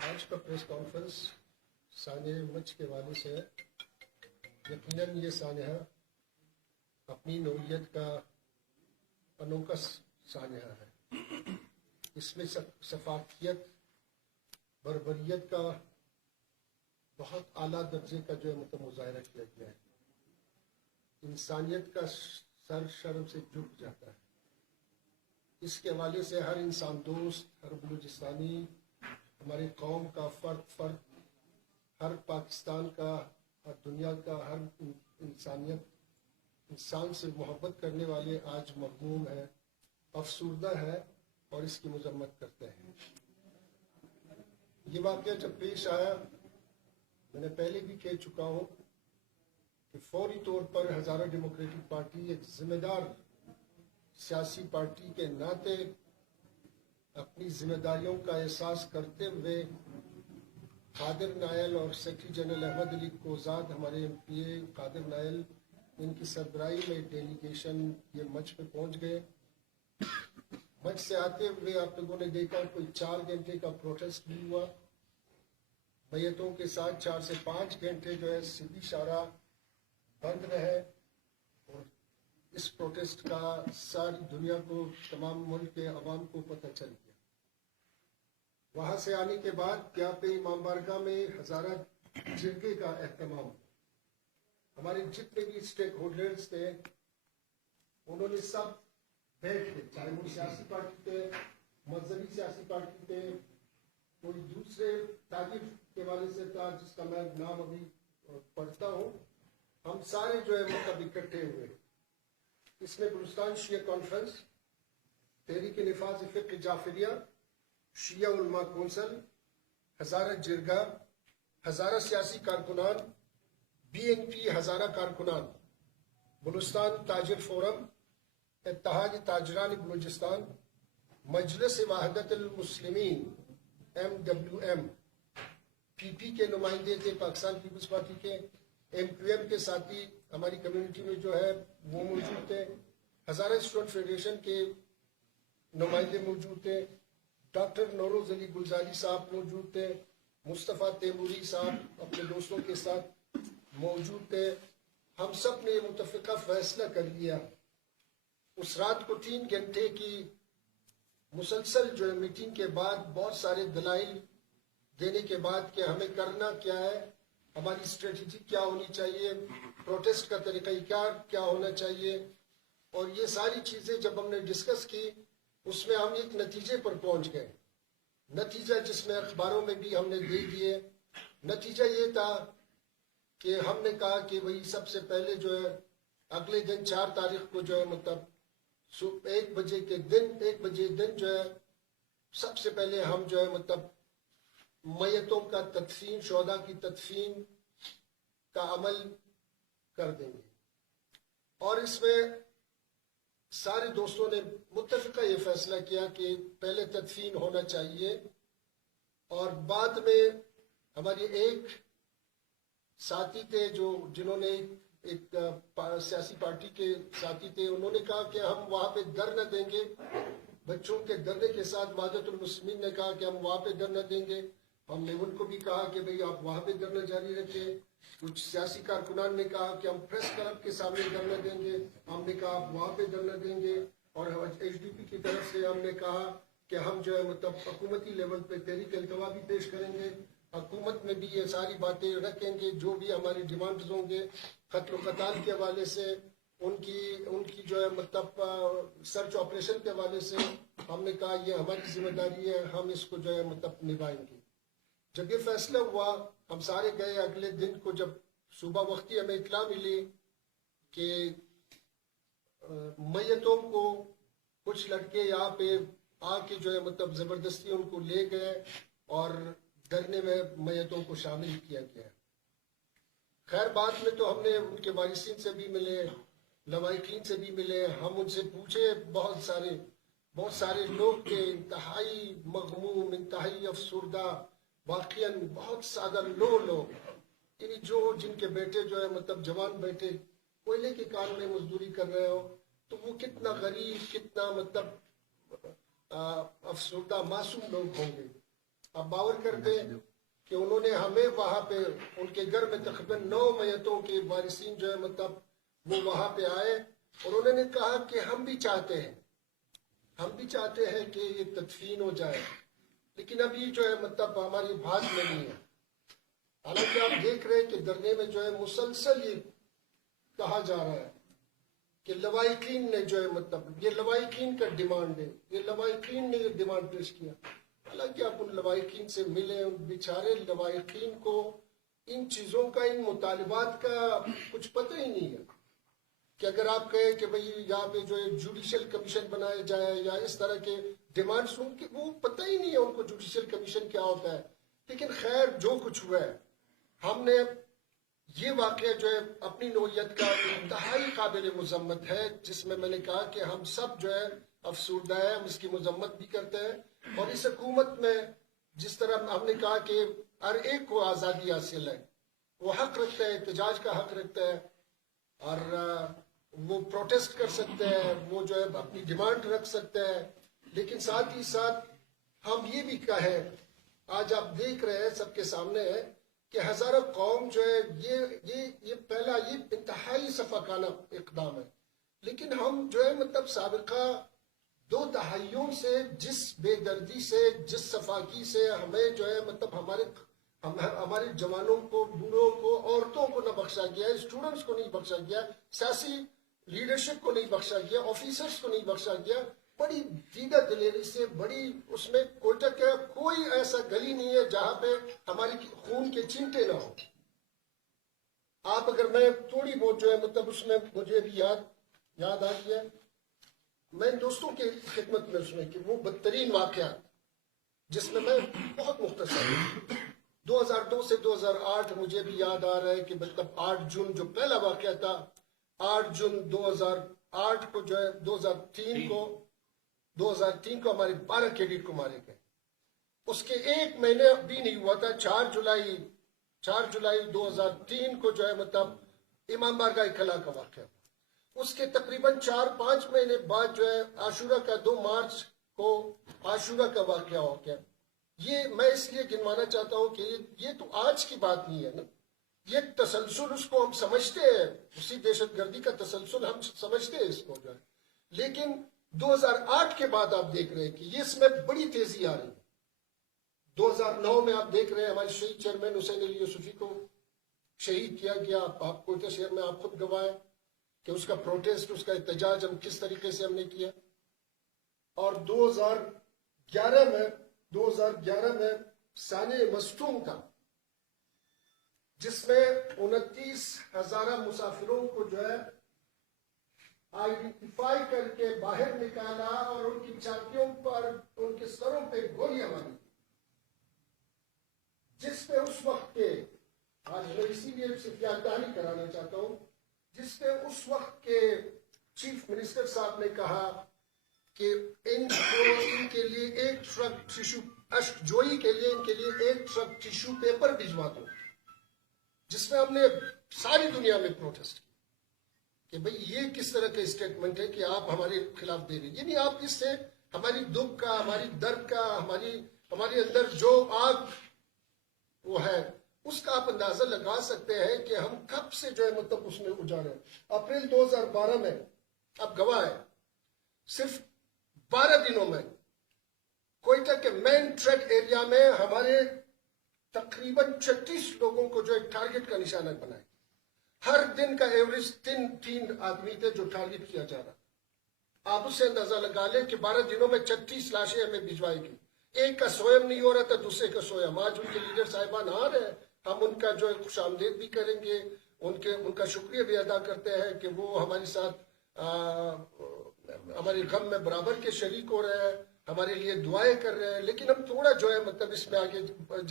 آج کا press conference سانحہ مچ کے حوالے سے یقیناً یہ سانحہ اپنی نوعیت کا انوکھا سانحہ ہے۔ اس میں شفافیت، بربریت کا بہت اعلیٰ درجے کا جو ہے مظاہرہ کیا گیا ہے۔ انسانیت کا سر شرم سے جھک جاتا ہے۔ اس کے حوالے سے ہر انسان دوست، ہر بلوچستانی، ہماری قوم کا فرد، ہر پاکستان کا، ہر دنیا کا ہر انسان سے محبت کرنے والے آج مغموم ہے، افسردہ ہے اور اس کی مذمت کرتے ہیں۔ یہ واقعہ جب پیش آیا، میں نے پہلے بھی کہہ چکا ہوں کہ فوری طور پر ہزارہ ڈیموکریٹک پارٹی ایک ذمہ دار سیاسی پارٹی کے ناطے اپنی ذمہ داریوں کا احساس کرتے ہوئے قادر نائل اور سیکرٹری جنرل احمد علی کوزاد، ہمارے ایم پی اے قادر نائل، ان کی سربراہی میں ڈیلیگیشن یہ مچ پہ پہنچ گئے۔ مچ سے آتے ہوئے آپ لوگوں نے دیکھا کوئی 4 گھنٹے کا پروٹیسٹ بھی ہوا، میتوں کے ساتھ 4 سے 5 گھنٹے جو ہے سیدھی شاہراہ بند رہے، اور اس پروٹیسٹ کا ساری دنیا کو، تمام ملک کے عوام کو پتہ چل گیا۔ وہاں سے آنے کے بعد کیا پہ امام بارگاہ میں ہزارہ جرگے کا اہتمام، ہمارے جتنے بھی اسٹیک ہولڈرز تھے انہوں نے سب بیٹھ کے، چاہے وہ سیاسی پارٹی تھے، مذہبی سیاسی پارٹی تھے، کوئی دوسرے تاجر کے والے سے تھا جس کا میں نام ابھی پڑھتا ہوں، ہم سارے جو ہے وہ اکٹھے ہوئے۔ اس میں بلوچستان شیعہ کانفرنس، تحریک نفاذ فقہ جعفریہ، شیعہ علماء کونسل، ہزارہ جرگہ، ہزارہ سیاسی کارکنان، بی این پی ہزارہ کارکنان، بلوچستان تاجر فورم، اتحاد تاجران بلوچستان، مجلس وحدت المسلمین MWM، پی پی کے نمائندے تھے، پاکستان پیپلز پارٹی کے، MQM کے ساتھی ہماری کمیونٹی میں جو ہے وہ موجود تھے، ہزارہ اسٹوڈنٹ فیڈریشن کے نمائندے موجود تھے، ڈاکٹر نوروز علی گلزاری صاحب موجود تھے، مصطفیٰ تیموری صاحب اپنے دوستوں کے ساتھ موجود تھے۔ ہم سب نے متفقہ فیصلہ کر لیا اس رات کو 3 گھنٹے کی مسلسل جو ہے میٹنگ کے بعد، بہت سارے دلائل دینے کے بعد کہ ہمیں کرنا کیا ہے، ہماری اسٹریٹجی کیا ہونی چاہیے، پروٹیسٹ کا طریقہ کار کیا ہونا چاہیے، اور یہ ساری چیزیں جب ہم نے ڈسکس کی، اس میں ہم ایک نتیجے پر پہنچ گئے۔ نتیجہ جس میں اخباروں میں بھی ہم نے دے دیے، نتیجہ یہ تھا کہ ہم نے کہا کہ وہی سب سے پہلے جو ہے اگلے دن 4 تاریخ کو جو ہے مطلب 1 بجے دن جو ہے سب سے پہلے ہم جو ہے مطلب میتوں کا تدفین، شہداء کی تدفین کا عمل کر دیں گے۔ اور اس میں سارے دوستوں نے متفقہ یہ فیصلہ کیا کہ پہلے تدفین ہونا چاہیے، اور بعد میں ہماری ایک ساتھی تھے جنہوں نے ایک سیاسی پارٹی کے ساتھی تھے، انہوں نے کہا کہ ہم وہاں پہ در نہ دیں گے، بچوں کے دھرنے کے ساتھ وحدت المسلمین نے کہا کہ ہم وہاں پہ دھرنا دیں گے۔ ہم نے ان کو بھی کہا کہ بھئی آپ وہاں پہ دھرنا جاری رکھیں۔ کچھ سیاسی کارکنان نے کہا کہ ہم پریس کلب کے سامنے دھرنا دیں گے، ہم نے کہا آپ وہاں پہ دھرنا دیں گے، اور HDP کی طرف سے ہم نے کہا کہ ہم جو ہے مطلب حکومتی لیول پہ تحریک التوا بھی پیش کریں گے، حکومت میں بھی یہ ساری باتیں رکھیں گے، جو بھی ہماری ڈیمانڈز ہوں گے قتل و قتال کے حوالے سے، ان کی جو ہے مطلب سرچ آپریشن کے حوالے سے، ہم نے کہا یہ ہماری ذمہ داری ہے، ہم اس کو جو ہے مطلب نبھائیں گے۔ جب یہ فیصلہ ہوا، ہم سارے گئے۔ اگلے دن کو جب صبح وقتی ہمیں اطلاع ملی کہ میتوں کو کچھ لڑکے یہاں پہ آ کے جو ہے مطلب زبردستی ان کو لے گئے اور دھرنے میں میتوں کو شامل کیا گیا۔ خیر بعد میں تو ہم نے ان کے وارثین سے بھی ملے، لواحقین سے بھی ملے، ہم ان سے پوچھے، بہت سارے لوگ تھے انتہائی مغموم، انتہائی افسردہ، واقعاً بہت سادہ لوگ، یعنی جن کے بیٹے جو ہے مطلب جوان بیٹے کوئلے کے کان میں مزدوری کر رہے ہو، تو وہ کتنا غریب، کتنا مطلب افسردہ معصوم لوگ ہوں گے۔ آپ باور کرتے ہیں کہ انہوں نے ہمیں وہاں پہ ان کے گھر میں تقریباً 9 میتوں کے وارثین جو ہے مطلب وہ وہاں پہ آئے اور انہوں نے کہا کہ ہم بھی چاہتے ہیں کہ یہ تدفین ہو جائے، لیکن ابھی جو ہے مطلب ہماری بات میں نہیں ہے۔ حالانکہ آپ دیکھ رہے ہیں کہ دھرنے میں جو ہے مسلسل یہ کہا جا رہا ہے کہ لوائقین نے جو ہے مطلب یہ لوائقین کا ڈیمانڈ ہے، یہ لوائقین نے یہ ڈیمانڈ پیش کیا۔ حالانکہ آپ ان لوائقین سے ملے، ان بیچارے لوائقین کو ان چیزوں کا، ان مطالبات کا کچھ پتہ ہی نہیں ہے کہ اگر آپ کہیں کہ بھئی یہاں پہ جو ہے جوڈیشل کمیشن بنایا جائے یا اس طرح کے ڈیمانڈز ہوں، کہ وہ پتہ ہی نہیں ہے ان کو جوڈیشل کمیشن کیا ہوتا ہے۔ لیکن خیر جو کچھ ہوا ہے، ہم نے یہ واقعہ جو ہے اپنی نوعیت کا انتہائی قابل مذمت ہے، جس میں نے کہا کہ ہم سب جو ہے افسردہ ہیں، ہم اس کی مذمت بھی کرتے ہیں، اور اس حکومت میں جس طرح ہم نے کہا کہ ہر ایک کو آزادی حاصل ہے، وہ حق رکھتا ہے، احتجاج کا حق رکھتا ہے، اور وہ پروٹیسٹ کر سکتے ہیں، وہ جو ہے اپنی ڈیمانڈ رکھ سکتے ہیں، لیکن ساتھ ہی ساتھ ہم یہ بھی کہیں، آج آپ دیکھ رہے ہیں سب کے سامنے ہے کہ ہزارہ قوم جو ہے یہ پہلا یہ انتہائی صفاقانہ اقدام ہے، لیکن ہم جو ہے مطلب سابقہ 2 دہائیوں سے جس بے دردی سے، جس صفاقی سے ہمیں جو ہے مطلب ہمارے جوانوں کو، بوڑھوں کو، عورتوں کو نہ بخشا گیا، اسٹوڈنٹس کو نہیں بخشا گیا، سیاسی لیڈرشپ کو نہیں بخشا گیا، آفیسرز کو نہیں بخشا گیا، بڑی دیدہ دلیری سے، بڑی اس میں کوئی ایسا گلی نہیں ہے جہاں پہ ہماری خون کے چینٹے نہ ہو۔ آپ اگر میں تھوڑی بہت جو ہے مطلب اس میں مجھے بھی یاد آ گیا، میں دوستوں کی خدمت میں اس میں کہ وہ بدترین واقعات جس میں بہت مختصر ہوں، 2002 سے 2008 مجھے بھی یاد آ رہا ہے کہ مطلب 8 جون جو پہلا واقعہ تھا، 8 جون 2008 کو جو ہے 2003 کو ہمارے 12 کیڈٹ کو مارے گئے۔ اس کے 1 مہینے بھی نہیں ہوا تھا، 4 جولائی 2003 کو جو ہے مطلب امام بارگاہ کلا کا واقعہ، اس کے تقریباً 4-5 مہینے بعد جو ہے عاشورہ کا 2 مارچ کو عاشورہ کا واقعہ ہو گیا۔ یہ میں اس لیے گنوانا چاہتا ہوں کہ یہ تو آج کی بات نہیں ہے نا، یہ تسلسل اس کو ہم سمجھتے ہیں، اسی دہشت گردی کا تسلسل ہم سمجھتے ہیں اس کو جو ہے، لیکن 2008 کے بعد آپ دیکھ رہے ہیں کہ یہ اس میں بڑی تیزی آ رہی ہے۔ 2009 میں آپ دیکھ رہے ہیں ہمارے شہید چیئرمین حسین علی یوسفی کو شہید کیا گیا، آپ کوئٹہ شہر میں آپ خود گواہ ہیں کہ اس کا پروٹیسٹ، اس کا احتجاج ہم کس طریقے سے ہم نے کیا۔ اور 2011 میں سانحہ مستونگ تھا، جس میں 29,000 مسافروں کو جو ہے آئیڈینٹیفائی کر کے باہر نکالا اور ان کی چھاتیوں پر، ان کے سروں پہ گولیاں ماری، جس پہ اس وقت کے، آج میں اسی لیے صرف یاد دہانی کرانا چاہتا ہوں، جس پہ اس وقت کے چیف منسٹر صاحب نے کہا کہ ان کے لیے ایک ٹرک ٹیشو اشک جوئی کے لیے ان کے لیے ایک ٹرک ٹیشو پیپر بھجوا دو، جس میں ہم نے ساری دنیا میں پروٹیسٹ کی کہ بھئی یہ کس طرح کا اسٹیٹمنٹ ہے کہ آپ ہمارے خلاف دے رہے ہیں، یعنی آپ اس سے ہماری دکھ کا، ہماری درد کا، ہمارے اندر جو آگ وہ ہے اس کا آپ اندازہ لگا سکتے ہیں کہ ہم کب سے جو ہے مطلب اس میں اجاڑے۔ اپریل 2012 میں اب گواہ ہے، صرف 12 دنوں میں کوئٹہ کے مین ٹریڈ ایریا میں ہمارے تقریباً 36 لوگوں کو جو ایک ٹارگٹ کا نشانہ بنائے۔ ہر دن کا ایوریج 3 آدمی تھے جو ٹارگٹ کیا جا رہا۔ آپ اس سے اندازہ لگا لیں کہ 12 دنوں میں 36 لاشیں ہمیں بھجوائی گئی، ایک کا سوئم نہیں ہو رہا تھا، دوسرے کا سوئم۔ آج ان کے لیڈر صاحبان آ رہے ہیں، ہم ان کا جو ہے خوش آمدید بھی کریں گے، ان کا شکریہ بھی ادا کرتے ہیں کہ وہ ہمارے ساتھ ہمارے غم میں برابر کے شریک ہو رہے ہیں، ہمارے لیے دعائیں کر رہے ہیں، لیکن ہم تھوڑا جو ہے مطلب اس میں آگے جانا